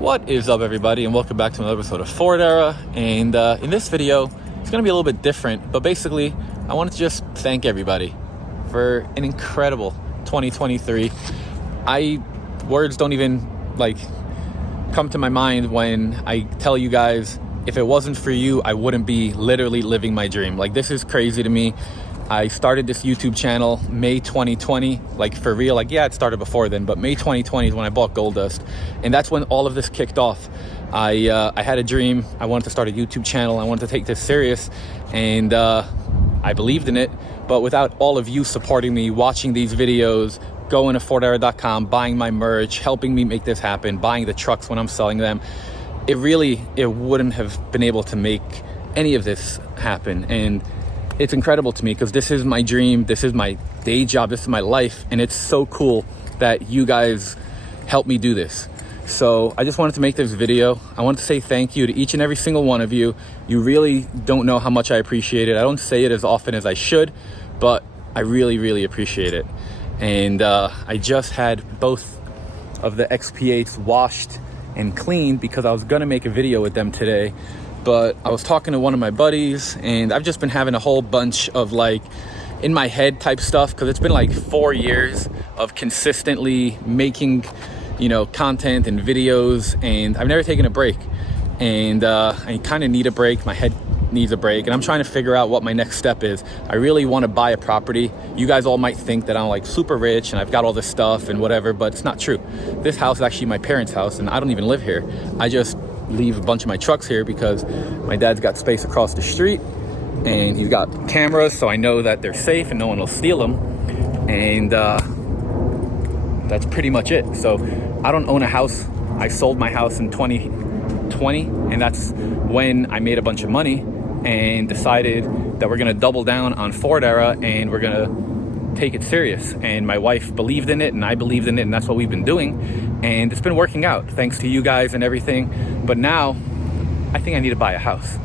What is up, everybody, and welcome back to another episode of Ford Era. And in this video, it's going to be a little bit different, but basically I wanted to just thank everybody for an incredible 2023. Words don't even come to my mind when I tell you guys, if it wasn't for you, I wouldn't be literally living my dream. This is crazy to me. I started this YouTube channel May 2020, for real. Yeah, it started before then, but May 2020 is when I bought Goldust, and that's when all of this kicked off. I had a dream. I wanted to start a YouTube channel. I wanted to take this serious, and I believed in it. But without all of you supporting me, watching these videos, going to FordEra.com, buying my merch, helping me make this happen, buying the trucks when I'm selling them, it wouldn't have been able to make any of this happen. And it's incredible to me because this is my dream, this is my day job, this is my life, and it's so cool that you guys helped me do this. So I just wanted to make this video. I wanted to say thank you to each and every single one of you. You really don't know how much I appreciate it. I don't say it as often as I should, but I really, really appreciate it. And I just had both of the XP8s washed and cleaned because I was gonna make a video with them today. But I was talking to one of my buddies, and I've just been having a whole bunch of in my head type stuff, because it's been 4 years of consistently making content and videos, and I've never taken a break. And I kind of need a break. My head needs a break, and I'm trying to figure out what my next step is. I really want to buy a property. You guys all might think that I'm super rich and I've got all this stuff and whatever, but it's not true. This house is actually my parents' house, and I don't even live here. I just leave a bunch of my trucks here because my dad's got space across the street, and he's got cameras, so I know that they're safe and no one will steal them. And that's pretty much it. So I don't own a house. I sold my house in 2020, and that's when I made a bunch of money and decided that we're gonna double down on Ford Era and we're gonna take it serious. And my wife believed in it, and I believed in it, and that's what we've been doing, and it's been working out thanks to you guys and everything. But now I think I need to buy a house.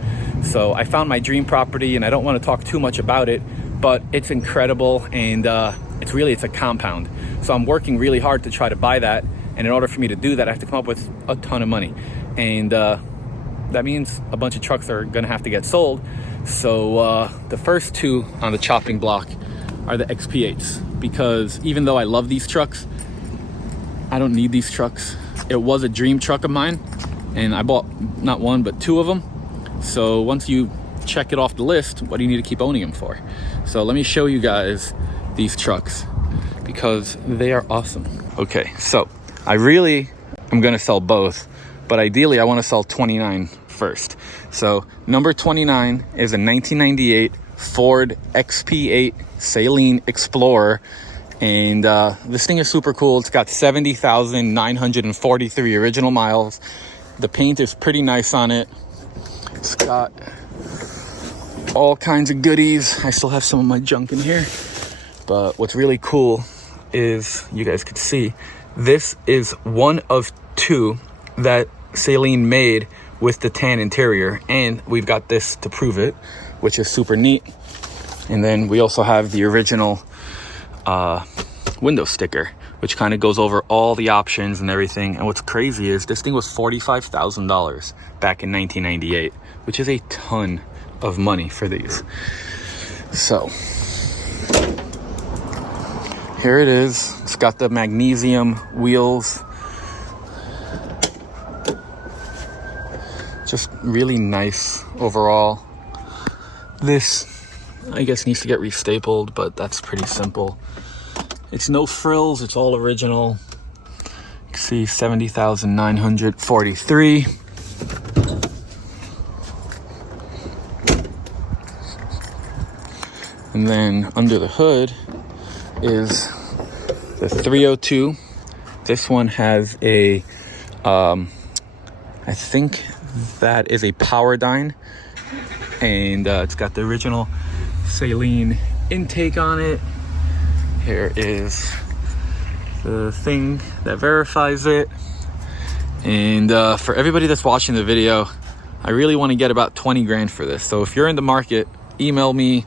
So I found my dream property, and I don't want to talk too much about it, but it's incredible, and it's a compound. So I'm working really hard to try to buy that, and in order for me to do that, I have to come up with a ton of money, and that means a bunch of trucks are gonna have to get sold. So the first two on the chopping block are the XP8s, because even though I love these trucks, I don't need these trucks. It was a dream truck of mine, and I bought not one but two of them. So once you check it off the list, what do you need to keep owning them for? So let me show you guys these trucks because they are awesome. Okay, so I really am gonna sell both, but ideally I want to sell 29 first. So number 29 is a 1998 Ford XP8 Saleen Explorer, and this thing is super cool. It's got 70,943 original miles. The paint is pretty nice on it. It's got all kinds of goodies. I still have some of my junk in here, but what's really cool is, you guys could see, this is one of two that Saleen made with the tan interior, and we've got this to prove it, which is super neat. And then we also have the original window sticker, which kind of goes over all the options and everything. And what's crazy is this thing was $45,000 back in 1998, which is a ton of money for these. So here it is. It's got the magnesium wheels. Just really nice overall. This, I guess, needs to get restapled, but that's pretty simple. It's no frills, it's all original. You can see 70,943. And then under the hood is the 302. This one has a, I think that is a Powerdyne, and it's got the original Saleen intake on it. Here is the thing that verifies it. And for everybody that's watching the video, I really want to get about 20 grand for this. So if you're in the market, email me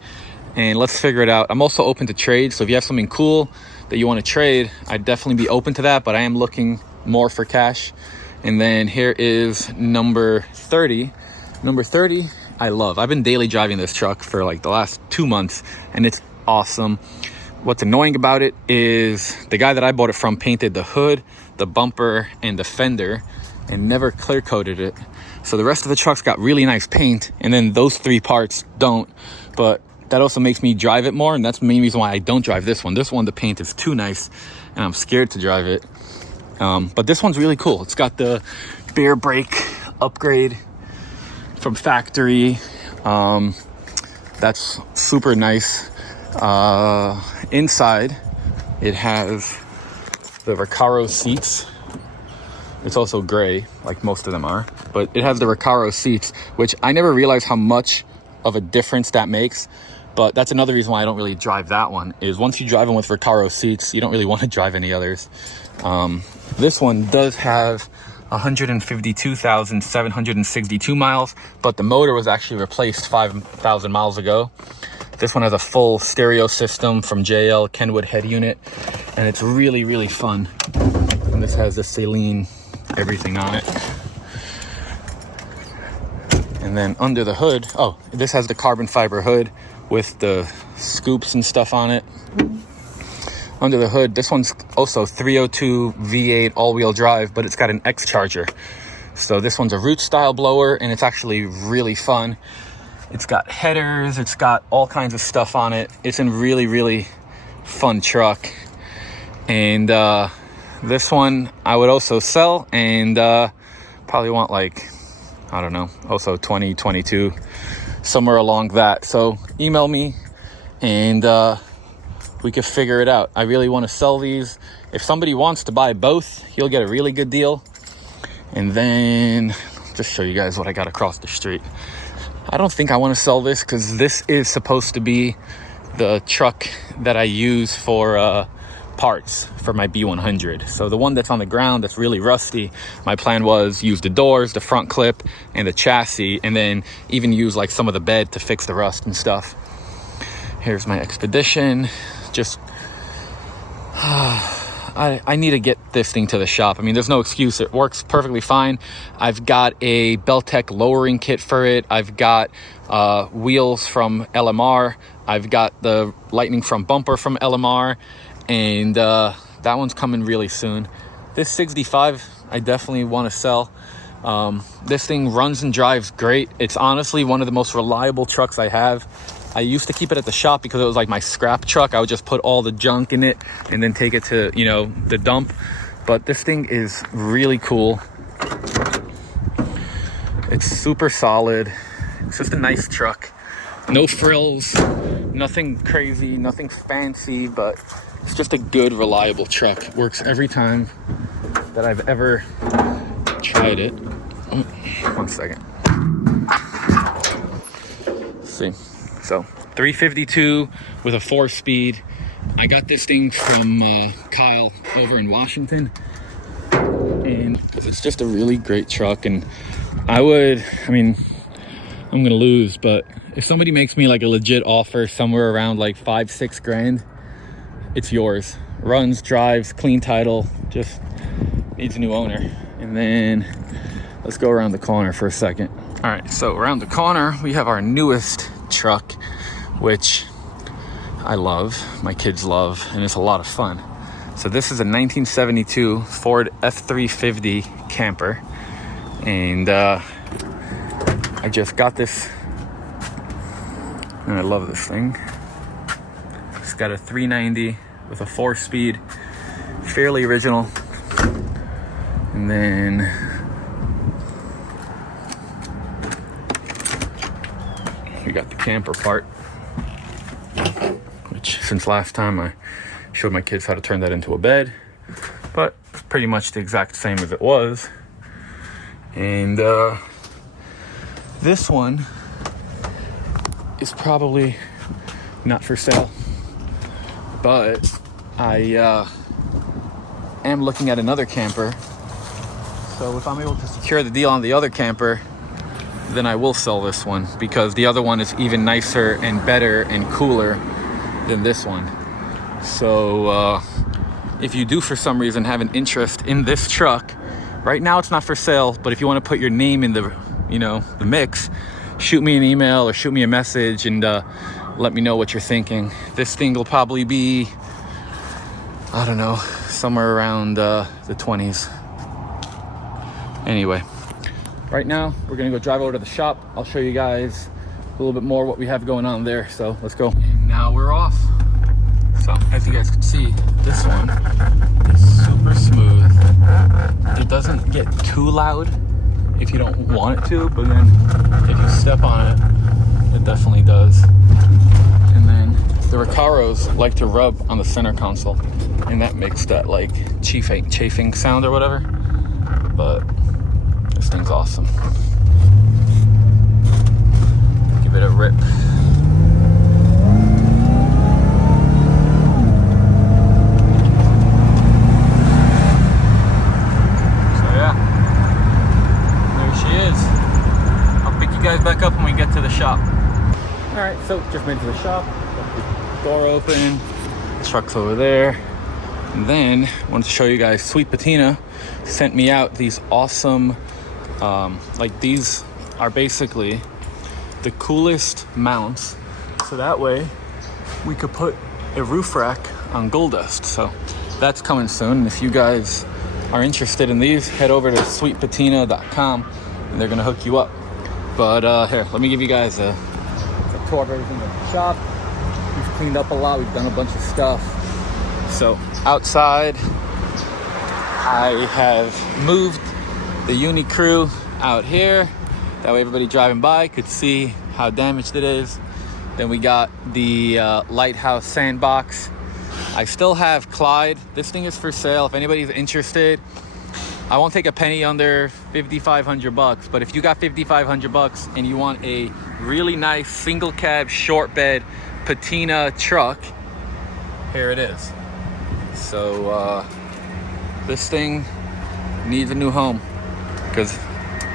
and let's figure it out. I'm also open to trade, so if you have something cool that you want to trade, I'd definitely be open to that, but I am looking more for cash. And then here is number 30. Number 30, I love. I've been daily driving this truck for like the last 2 months, and it's awesome. What's annoying about it is the guy that I bought it from painted the hood, the bumper, and the fender, and never clear coated it. So the rest of the truck's got really nice paint, and then those 3 parts don't. But that also makes me drive it more, and that's the main reason why I don't drive this one. This one, the paint is too nice, and I'm scared to drive it. But this one's really cool. It's got the bear brake upgrade from factory. That's super nice. Inside, it has the Recaro seats. It's also gray, like most of them are, but it has the Recaro seats, which I never realized how much of a difference that makes. But that's another reason why I don't really drive that one, is once you drive them with Recaro seats, you don't really want to drive any others. This one does have 152,762 miles, but the motor was actually replaced 5,000 miles ago. This one has a full stereo system from JL Kenwood head unit, and it's really, really fun. And this has the Saleen everything on it. And then under the hood, oh, this has the carbon fiber hood with the scoops and stuff on it. Under the hood, this one's also 302 V8 all-wheel drive, but it's got an X charger. So this one's a root style blower, and it's actually really fun. It's got headers, it's got all kinds of stuff on it. It's a really, really fun truck. And this one I would also sell, and probably want like, I don't know, also 20, 22, somewhere along that. So email me, and we could figure it out. I really want to sell these. If somebody wants to buy both, he'll get a really good deal. And then just show you guys what I got across the street. I don't think I want to sell this, because this is supposed to be the truck that I use for parts for my B100. So the one that's on the ground that's really rusty, my plan was use the doors, the front clip, and the chassis, and then even use like some of the bed to fix the rust and stuff. Here's my Expedition. Just I need to get this thing to the shop. I mean, there's no excuse. It works perfectly fine. I've got a Beltec lowering kit for it. I've got wheels from LMR. I've got the Lightning front bumper from LMR. And that one's coming really soon. This 65, I definitely want to sell. This thing runs and drives great. It's honestly one of the most reliable trucks I have. I used to keep it at the shop because it was like my scrap truck. I would just put all the junk in it and then take it to, you know, the dump. But this thing is really cool. It's super solid. It's just a nice truck. No frills, nothing crazy, nothing fancy, but it's just a good, reliable truck. It works every time that I've ever tried it. Oh, 1 second. Let's see. So 352 with a 4-speed. I got this thing from Kyle over in Washington, and it's just a really great truck. And I'm gonna lose, but if somebody makes me like a legit offer somewhere around like 5-6 grand, it's yours. Runs, drives, clean title, just needs a new owner. And then let's go around the corner for a second. All right, so around the corner we have our newest truck, which I love, my kids love, and it's a lot of fun. So this is a 1972 Ford F350 camper, and I just got this, and I love this thing. It's got a 390 with a 4-speed, fairly original. And then we got the camper part, which since last time I showed my kids how to turn that into a bed, but it's pretty much the exact same as it was. And this one is probably not for sale, but I am looking at another camper. So if I'm able to secure the deal on the other camper, then I will sell this one, because the other one is even nicer and better and cooler than this one. So if you do for some reason have an interest in this truck, Right now it's not for sale, but if you want to put your name in the, you know, the mix, shoot me an email or shoot me a message and let me know what you're thinking. This thing will probably be, I don't know, somewhere around the 20s. Anyway, right now we're gonna go drive over to the shop. I'll show you guys a little bit more what we have going on there. So let's go. And now we're off. So as you guys can see, this one is super smooth. It doesn't get too loud if you don't want it to, but then if you step on it, it definitely does. And then the Recaros like to rub on the center console, and that makes that like chafing sound or whatever. But this thing's awesome. Give it a rip. Guys back up when we get to the shop. All right, so just made it to the shop. Got the door open, truck's over there. And then I wanted to show you guys, Sweet Patina sent me out these awesome, like these are basically the coolest mounts. So that way we could put a roof rack on Goldust. So that's coming soon. And if you guys are interested in these, head over to sweetpatina.com and they're gonna hook you up. But here, let me give you guys a tour of everything at the shop. We've cleaned up a lot. We've done a bunch of stuff. So outside, I have moved the Uni Crew out here. That way everybody driving by could see how damaged it is. Then we got the Lighthouse Sandbox. I still have Clyde. This thing is for sale. If anybody's interested, I won't take a penny under $5,500, but if you got $5,500 and you want a really nice single cab short bed patina truck, here it is. So this thing needs a new home because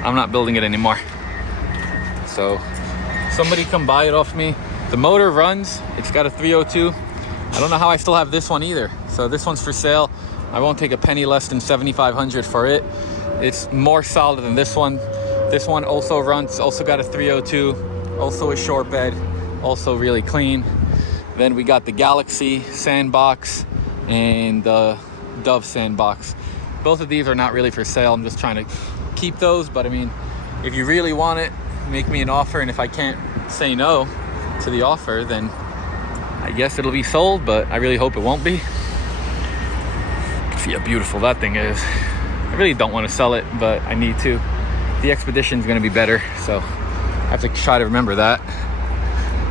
I'm not building it anymore. So somebody come buy it off me. The motor runs, it's got a 302. I don't know how I still have this one either. So this one's for sale. I won't take a penny less than $7,500 for it. It's more solid than this one. This one also runs, also got a 302, also a short bed, also really clean. Then we got the Galaxy Sandbox and the Dove Sandbox. Both of these are not really for sale. I'm just trying to keep those, but I mean, if you really want it, make me an offer, and if I can't say no to the offer, then I guess it'll be sold, but I really hope it won't be. See how beautiful that thing is. I really don't want to sell it, but I need to. The Expedition is going to be better, so I have to try to remember that.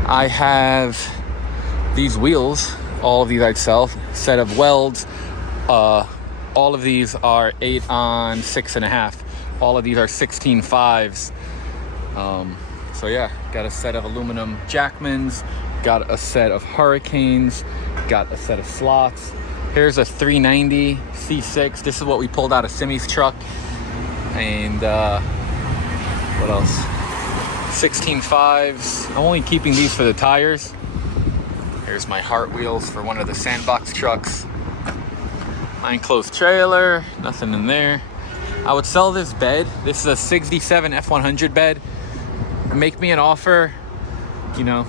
I have these wheels. All of these I'd sell. Set of welds. All of these are 8 on 6.5. All of these are 16.5s. So yeah, got a set of aluminum Jackmans. Got a set of Hurricanes. Got a set of slots. Here's a 390 C6. This is what we pulled out of Simi's truck. And what else? 16.5s. I'm only keeping these for the tires. Here's my Hart wheels for one of the Sandbox trucks. My enclosed trailer, nothing in there. I would sell this bed. This is a 67 F100 bed. Make me an offer, you know,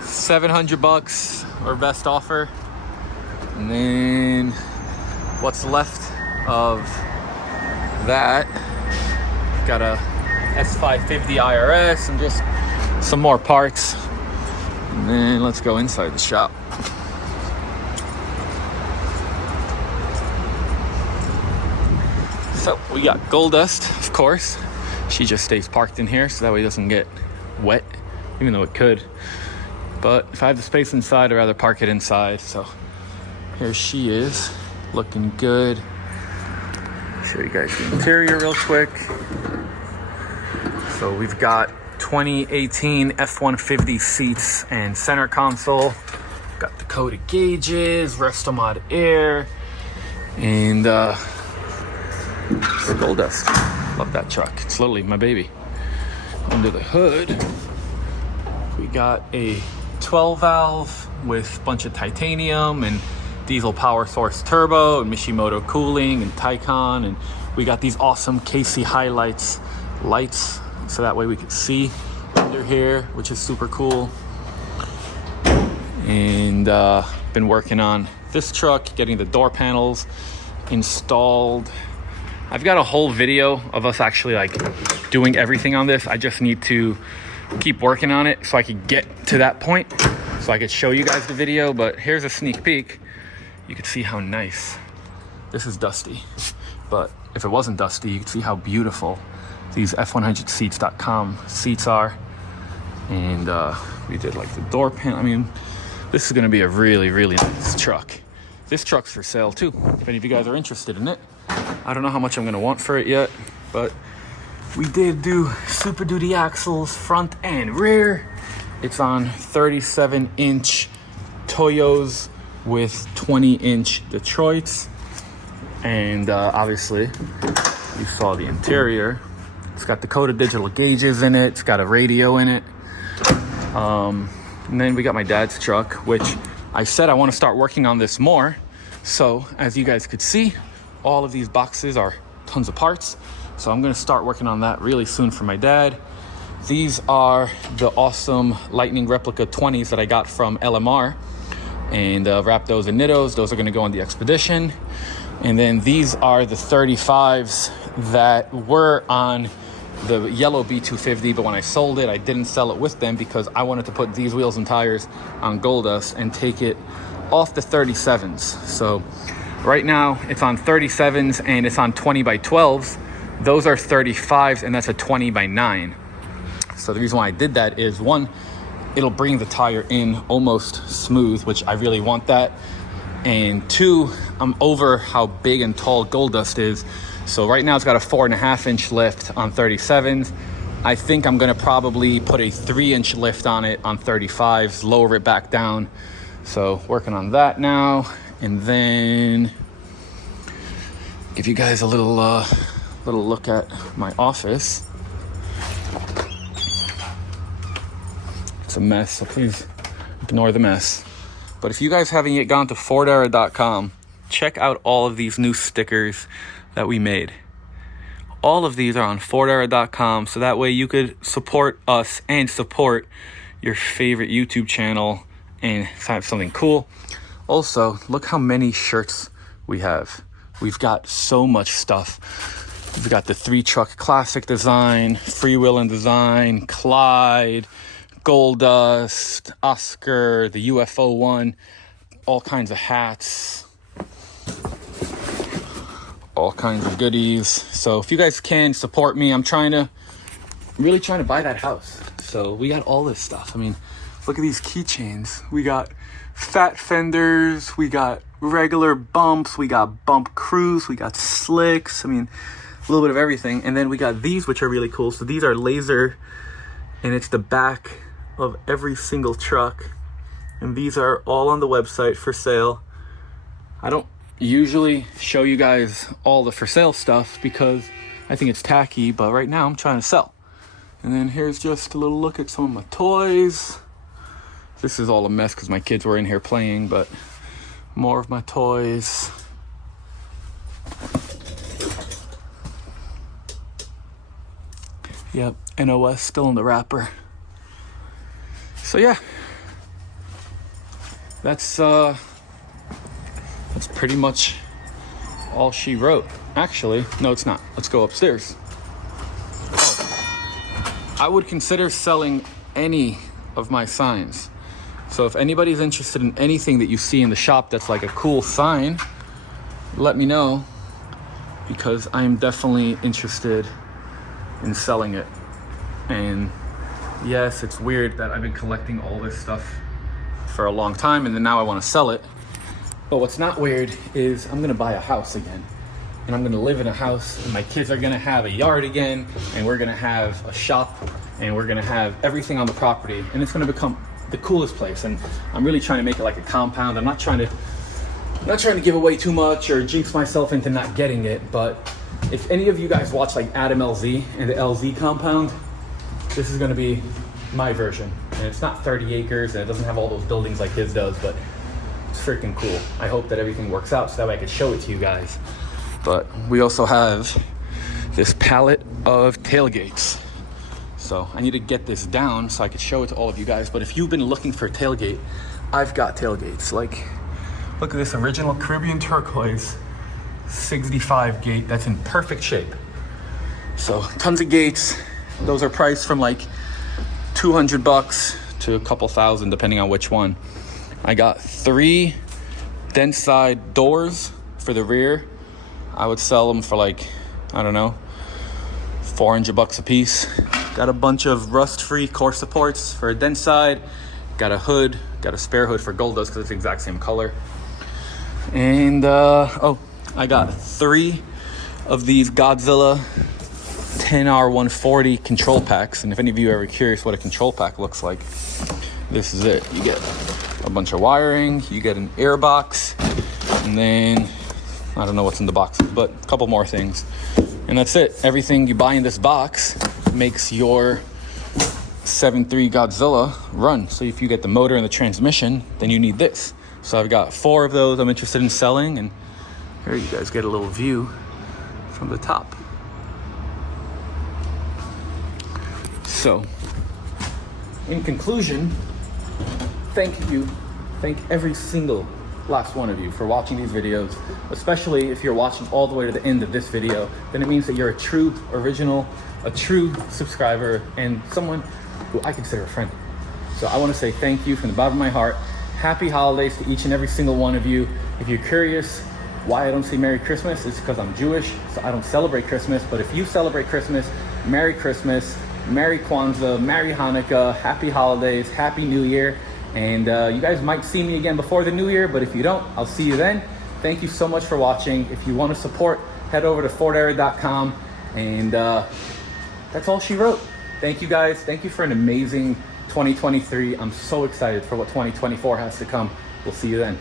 $700 or best offer. And then what's left of that, got a S550 IRS and just some more parts. And then let's go inside the shop. So we got Goldust, of course. She just stays parked in here so that way it doesn't get wet, even though it could. But if I have the space inside, I'd rather park it inside. So here she is, looking good. Show you guys the interior real quick. So we've got 2018 F-150 seats and center console. Got the coated gauges, Restomod Air, and Goldust. Love that truck. It's literally my baby. Under the hood, we got a 12 valve with a bunch of titanium and diesel power source turbo and Mishimoto cooling and Taycan and We got these awesome KC Highlights lights, so that way we could see under here, which is super cool. And been working on this truck, getting the door panels installed. I've got a whole video of us actually like doing everything on this. I just need to keep working on it so I could get to that point, so I could show you guys the video. But here's a sneak peek. You could see how nice. This is dusty, but if it wasn't dusty, you could see how beautiful these F100seats.com seats are. And we did like the door panel. I mean, this is gonna be a really, really nice truck. This truck's for sale too, if any of you guys are interested in it. I don't know how much I'm gonna want for it yet, but we did do Super Duty axles, front and rear. It's on 37-inch Toyos with 20-inch Detroits. And obviously, you saw the interior. It's got Dakota digital gauges in it. It's got a radio in it. And then we got my dad's truck, which I said I want to start working on this more. So as you guys could see, all of these boxes are tons of parts. So I'm going to start working on that really soon for my dad. These are the awesome Lightning Replica 20s that I got from LMR. And wrap those in Nittos. Those are going to go on the Expedition. And then these are the 35s that were on the yellow B250, but when I sold it, I didn't sell it with them because I wanted to put these wheels and tires on Goldust and take it off the 37s. So right now it's on 37s and it's on 20x12s. Those are 35s and that's a 20x9. So the reason why I did that is, one, it'll bring the tire in almost smooth, which I really want that. And two, I'm over how big and tall Goldust is. So right now it's got a 4.5-inch lift on 37s. I think I'm gonna probably put a 3-inch lift on it on 35s, lower it back down. So working on that now. And then give you guys a little look at my office. It's a mess, so please ignore the mess. But if you guys haven't yet gone to FordEra.com, check out all of these new stickers that we made. All of these are on FordEra.com, so that way you could support us and support your favorite YouTube channel and have something cool. Also, look how many shirts we have. We've got so much stuff. We've got the 3-truck classic design, freewheeling design, Clyde, Goldust, Oscar, the UFO one, all kinds of hats, all kinds of goodies. So if you guys can support me, I'm really trying to buy that house. So we got all this stuff. I mean, look at these keychains. We got fat fenders, we got regular bumps, we got bump crews, we got slicks. I mean, a little bit of everything. And then we got these, which are really cool. So these are laser, and it's the back of every single truck. And these are all on the website for sale. I don't usually show you guys all the for sale stuff because I think it's tacky, but right now I'm trying to sell. And then here's just a little look at some of my toys. This is all a mess because my kids were in here playing, but more of my toys. Yep, NOS still in the wrapper. So yeah, that's pretty much all she wrote. Actually, no, it's not. Let's go upstairs. Oh, I would consider selling any of my signs. So if anybody's interested in anything that you see in the shop that's like a cool sign, let me know, because I am definitely interested in selling it. And yes, it's weird that I've been collecting all this stuff for a long time and then now I want to sell it. But what's not weird is I'm gonna buy a house again, and I'm gonna live in a house, and my kids are gonna have a yard again, and we're gonna have a shop, and we're gonna have everything on the property, and it's gonna become the coolest place. And I'm really trying to make it like a compound. I'm not trying to give away too much or jinx myself into not getting it. But if any of you guys watch like Adam LZ and the LZ compound, this is gonna be my version. And it's not 30 acres and it doesn't have all those buildings like his does, but it's freaking cool. I hope that everything works out so that way I can show it to you guys. But we also have this palette of tailgates. So I need to get this down so I could show it to all of you guys. But if you've been looking for tailgate, I've got tailgates. Like, look at this original Caribbean turquoise 65 gate that's in perfect shape. So tons of gates. Those are priced from like $200 to a couple thousand depending on which one. I got 3 dent side doors for the rear. I would sell them for like, I don't know, $400 a piece. Got a bunch of rust-free core supports for a dent side. Got a hood, got a spare hood for gold dust because it's the exact same color. And oh, I got 3 of these Godzilla 10R140 control packs. And if any of you are ever curious what a control pack looks like, this is it. You get a bunch of wiring, you get an air box, and then I don't know what's in the boxes, but a couple more things. And that's it. Everything you buy in this box makes your 7.3 Godzilla run. So if you get the motor and the transmission, then you need this. So I've got 4 of those I'm interested in selling, and here you guys get a little view from the top. So, in conclusion, thank every single last one of you for watching these videos, especially if you're watching all the way to the end of this video. Then it means that you're a true original, a true subscriber, and someone who I consider a friend. So I want to say thank you from the bottom of my heart. Happy holidays to each and every single one of you. If you're curious why I don't say Merry Christmas, it's because I'm Jewish, so I don't celebrate Christmas. But if you celebrate Christmas, Merry Christmas, Merry Kwanzaa, Merry Hanukkah, Happy Holidays, Happy New Year. And you guys might see me again before the new year, but if you don't, I'll see you then. Thank you so much for watching. If you want to support, head over to FordEra.com. And that's all she wrote. Thank you guys. Thank you for an amazing 2023. I'm so excited for what 2024 has to come. We'll see you then.